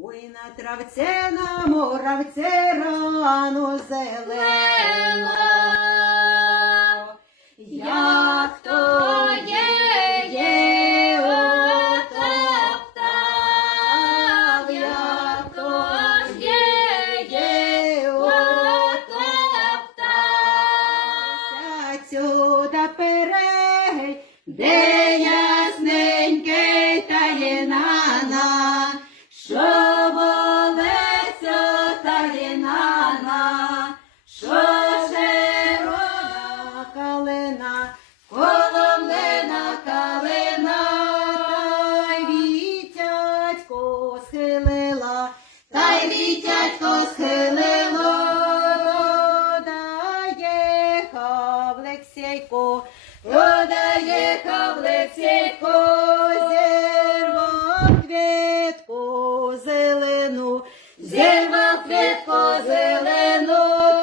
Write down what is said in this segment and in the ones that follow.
Ой, на травце, на моравце рано зелено. Як то є, отоптав, як то є, отоптав. Сюда перегай, де ясненький таєнана, що волецьо таєнана, що широка калина, коломлена калина, та й вітятько схилила, та й вітятько схилило, додає Хавлексійко, додає Хавлексійко, зірвав квітку зелену, зірвав квітку зелену,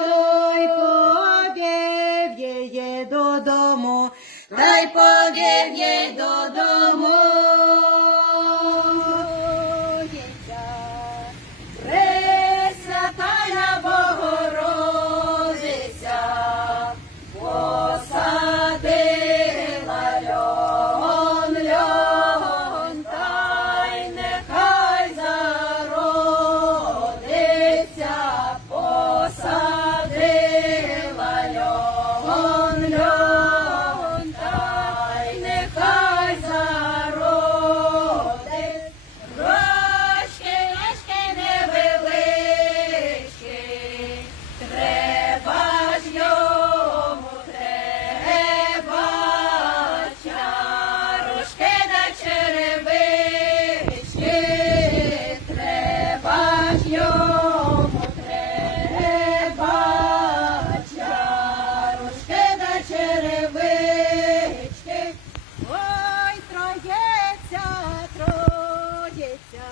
той повів її додому, та й повів її додому. Пресвятая Богородиця посадила льон, та й нехай зародиться, посадила льон, та й нехай зародиться. Рожки невеличкі, треба ж йому, треба чарушки да черевички, треба ж йому, треба чарушки да черевички. Ой, троєця, троєця,